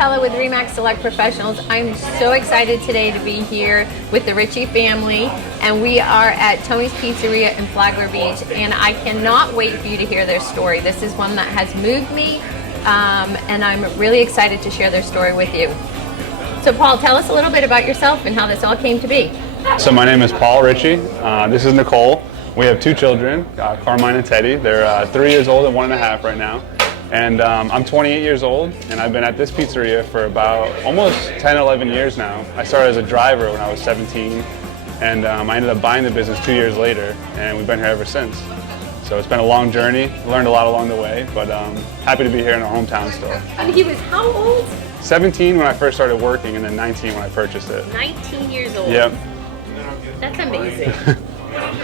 Capella with Remax Select Professionals. I'm so excited today to be here with the Ritchie family, and we are at Tony's Pizzeria in Flagler Beach, and I cannot wait for you to hear their story. This is one that has moved me, and I'm really excited to share their story with you. So Paul, tell us a little bit about yourself and how this all came to be. So my name is Paul Ritchie. This is Nicole. We have two children, Carmine and Teddy. They're 3 years old and 1.5 right now. And I'm 28 years old, and I've been at this pizzeria for about almost 10, 11 years now. I started as a driver when I was 17, and I ended up buying the business 2 years later, and we've been here ever since. So it's been a long journey, learned a lot along the way, but happy to be here in our hometown still. And he was how old? 17 when I first started working, and then 19 when I purchased it. 19 years old. Yep. That's amazing.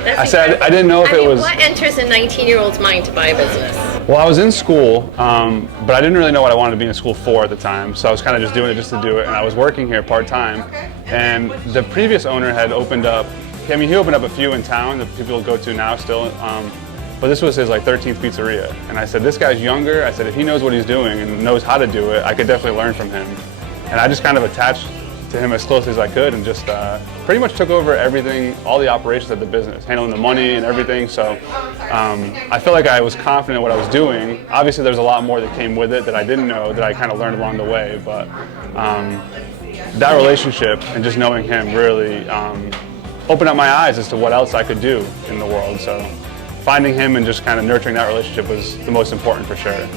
I said I didn't know if it was. What enters a 19-year-old's mind to buy a business? Well, I was in school, but I didn't really know what I wanted to be in school for at the time. So I was kind of just doing it just to do it, and I was working here part-time. And the previous owner had opened up. I mean, he opened up a few in town that people go to now still. But this was his 13th pizzeria, and I said, this guy's younger. I said, if he knows what he's doing and knows how to do it, I could definitely learn from him. And I just kind of attached to him as close as I could, and just pretty much took over everything, all the operations of the business, handling the money and everything. So I feel like I was confident in what I was doing. Obviously there's a lot more that came with it that I didn't know, that I kind of learned along the way, but that relationship and just knowing him really opened up my eyes as to what else I could do in the world. So finding him and just kind of nurturing that relationship was the most important for sure.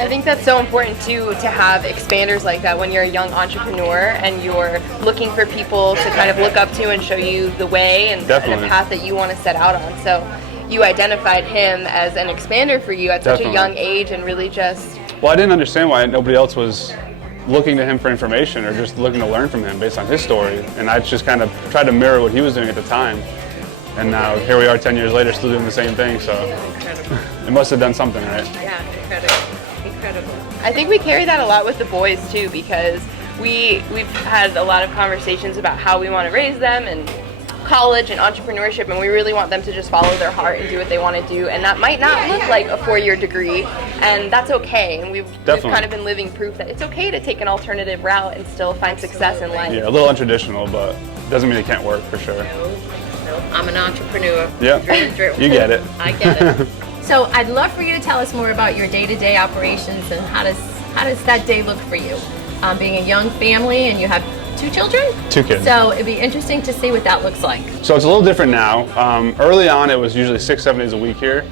I think that's so important too, to have expanders like that when you're a young entrepreneur and you're looking for people to kind of look up to and show you the way and a path that you want to set out on. So you identified him as an expander for you at such a young age, and really just... Well, I didn't understand why nobody else was looking to him for information or just looking to learn from him based on his story. And I just kind of tried to mirror what he was doing at the time. And now here we are 10 years later still doing the same thing, so it must have done something, right? Yeah, incredible. Incredible. I think we carry that a lot with the boys too, because we've had a lot of conversations about how we want to raise them and college and entrepreneurship, and we really want them to just follow their heart and do what they want to do, and that might not look like a 4-year degree, and that's okay. And we've kind of been living proof that it's okay to take an alternative route and still find success in life. Yeah, a little untraditional, but doesn't mean it can't work for sure. No, I'm an entrepreneur. Yeah, you get it. I get it. So I'd love for you to tell us more about your day-to-day operations and how does that day look for you? Being a young family, and you have 2 children? 2 kids. So it'd be interesting to see what that looks like. So it's a little different now. Early on, it was usually 6, 7 days a week here.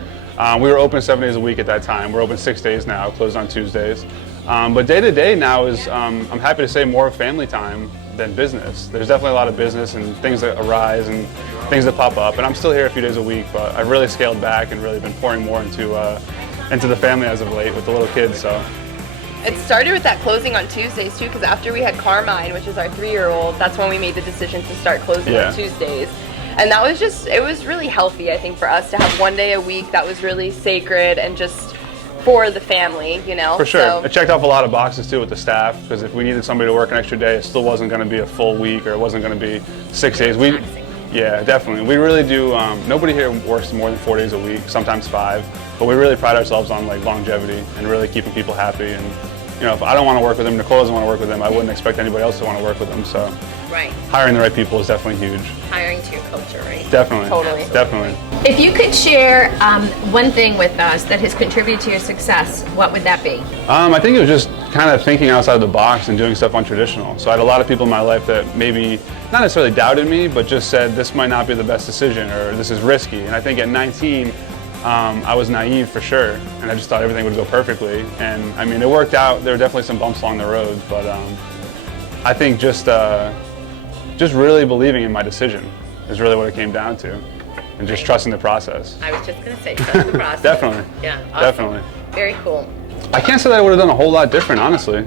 We were open 7 days a week at that time. We're open 6 days now, closed on Tuesdays. But day-to-day now is, I'm happy to say, more family time than business. There's definitely a lot of business and things that arise and things that pop up, and I'm still here a few days a week, but I've really scaled back and really been pouring more into the family as of late with the little kids. So it started with that closing on Tuesdays too, because after we had Carmine, which is our 3-year-old, that's when we made the decision to start closing on Tuesdays. And that was it was really healthy, I think, for us to have 1 day a week that was really sacred and just for the family, you know. For sure. So it checked off a lot of boxes too with the staff, because if we needed somebody to work an extra day, it still wasn't going to be a full week, or it wasn't going to be 6 days. Yeah, definitely. We really do. Nobody here works more than 4 days a week, sometimes 5. But we really pride ourselves on longevity and really keeping people happy. And if I don't want to work with them, Nicole doesn't want to work with them, I wouldn't expect anybody else to want to work with them. So hiring the right people is definitely huge. Hiring to your culture, right? Definitely. Totally. Definitely. If you could share one thing with us that has contributed to your success, what would that be? I think it was just kind of thinking outside the box and doing stuff untraditional. So I had a lot of people in my life that maybe not necessarily doubted me, but just said this might not be the best decision, or this is risky. And I think at 19, I was naive for sure, and I just thought everything would go perfectly. And I mean, it worked out. There were definitely some bumps along the road, but I think just really believing in my decision is really what it came down to, and just trusting the process. I was just going to say, trust the process. Definitely. Yeah. Awesome. Definitely. Very cool. I can't say that I would have done a whole lot different, honestly.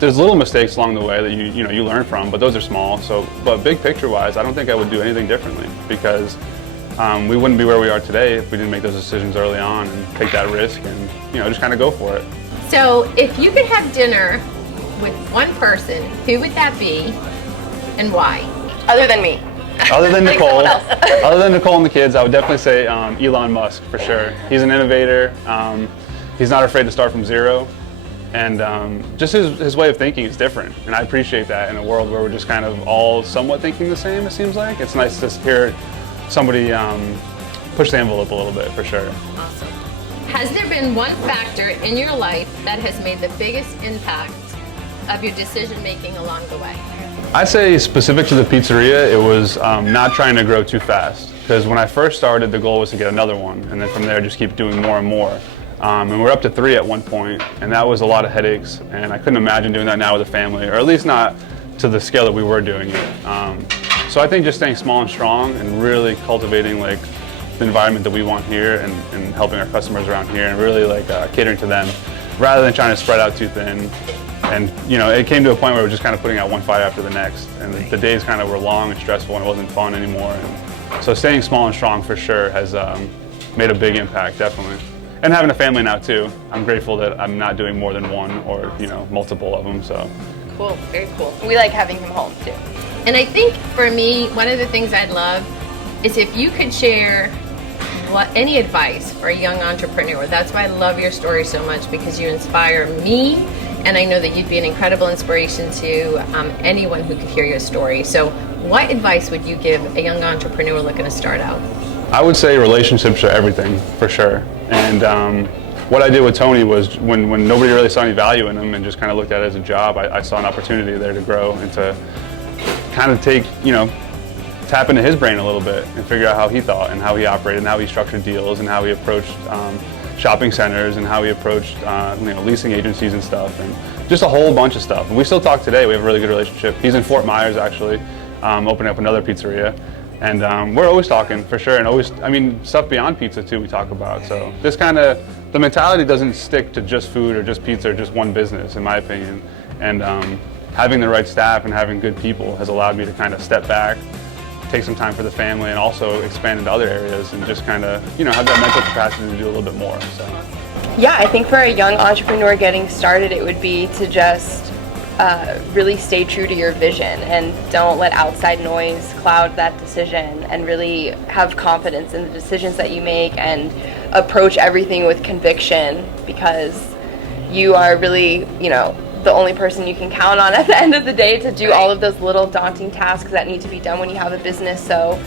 There's little mistakes along the way that you learn from, but those are small. So, but big picture-wise, I don't think I would do anything differently, because we wouldn't be where we are today if we didn't make those decisions early on and take that risk and just kind of go for it. So, if you could have dinner with one person, who would that be, and why? Other than me. Other than Nicole, and the kids, I would definitely say Elon Musk for sure. He's an innovator. He's not afraid to start from zero. And just his way of thinking is different, and I appreciate that in a world where we're just kind of all somewhat thinking the same, it seems like. It's nice to hear somebody push the envelope a little bit, for sure. Awesome. Has there been one factor in your life that has made the biggest impact of your decision making along the way? I'd say specific to the pizzeria, it was not trying to grow too fast. Because when I first started, the goal was to get another one, and then from there just keep doing more and more. And we're up to 3 at one point, and that was a lot of headaches, and I couldn't imagine doing that now with a family, or at least not to the scale that we were doing it. So I think just staying small and strong and really cultivating like the environment that we want here, and helping our customers around here, and really like catering to them, rather than trying to spread out too thin. And it came to a point where we were just kind of putting out one fire after the next, and the days kind of were long and stressful, and it wasn't fun anymore. And so staying small and strong for sure has made a big impact, definitely. And having a family now too, I'm grateful that I'm not doing more than one or multiple of them. So Cool, very cool. We like having him home too. And I think for me, one of the things I'd love is if you could share any advice for a young entrepreneur. That's why I love your story so much, because you inspire me, and I know that you'd be an incredible inspiration to anyone who could hear your story. So what advice would you give a young entrepreneur looking to start out? I would say relationships are everything, for sure. And what I did with Tony was when nobody really saw any value in him and just kind of looked at it as a job, I saw an opportunity there to grow and to kind of tap into his brain a little bit and figure out how he thought and how he operated and how he structured deals and how he approached shopping centers and how he approached leasing agencies and stuff, and just a whole bunch of stuff. And we still talk today. We have a really good relationship. He's in Fort Myers actually, opening up another pizzeria. And we're always talking, for sure, and always, stuff beyond pizza too we talk about. So this the mentality doesn't stick to just food or just pizza or just one business, in my opinion. And having the right staff and having good people has allowed me to kind of step back, take some time for the family, and also expand into other areas and just kind of, have that mental capacity to do a little bit more. So. Yeah, I think for a young entrepreneur getting started, it would be to just really stay true to your vision and don't let outside noise cloud that decision, and really have confidence in the decisions that you make and approach everything with conviction, because you are really, the only person you can count on at the end of the day to do all of those little daunting tasks that need to be done when you have a business. So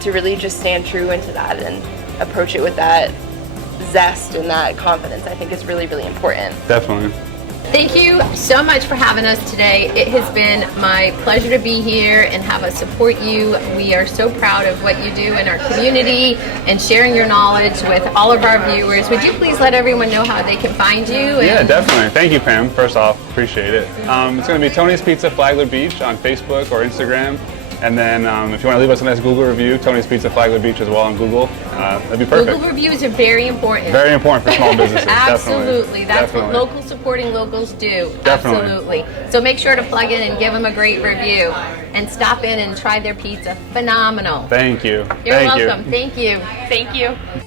to really just stand true into that and approach it with that zest and that confidence, I think is really, really important. Definitely. Thank you so much for having us today. It has been my pleasure to be here and have us support you. We are so proud of what you do in our community and sharing your knowledge with all of our viewers. Would you please let everyone know how they can find you? Yeah, definitely. Thank you, Pam. First off, appreciate it. It's going to be Tony's Pizza Flagler Beach on Facebook or Instagram. And then if you want to leave us a nice Google review, Tony's Pizza Flagler Beach as well on Google. That'd be perfect. Google reviews are very important. Very important for small businesses. Absolutely. That's definitely. what local supporting locals do. Definitely. Absolutely. So make sure to plug in and give them a great review. And stop in and try their pizza. Phenomenal. Thank you. You're Thank welcome. You. Thank you. Thank you.